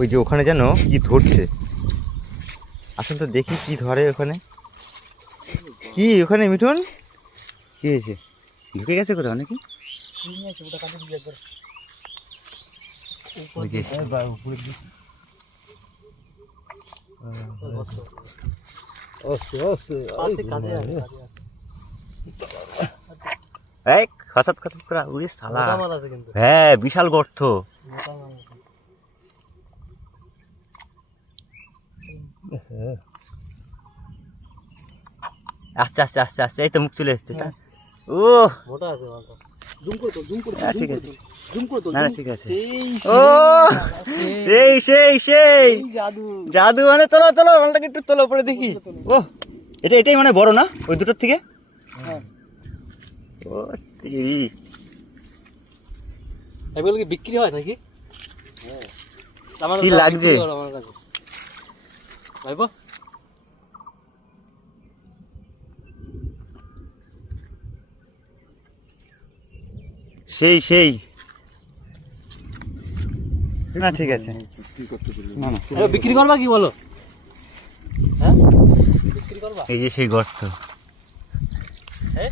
ওই যে ওখানে যেন কি ধরছে, আসুন তো দেখি কি ধরে ওখানে। কি ওখানে মিঠুন কি হয়েছে? ঢুকে গেছে কোথাও নাকি? ওই যে এই খসাত খসাত করা ওই শালা। হ্যাঁ বিশাল গর্ত। আস্তে আস্তে আস্তে আস্তে, এই তো মুখ চলে এসছে। ও মোটা আছে মালটা। জুম করে ঠিক আছে জুম করে না ঠিক আছে। ও ও সেই সেই সেই জাদু। জাদু মানে তোলো তোলো মালটাকে একটু তোলো পরে দেখি। ও এটাই মানে বড় না ওই দুটোর থেকে? হ্যাঁ ও তেরি। এগুলো কি বিক্রি হয় নাকি? হ্যাঁ কি লাগছে? আমার কাছে ভাইবো সেই সেই না ঠিক আছে। না না বিক্রি করবা কি বলো? হ্যাঁ বিক্রি করবা? এই যে সেই গর্ত। হ্যাঁ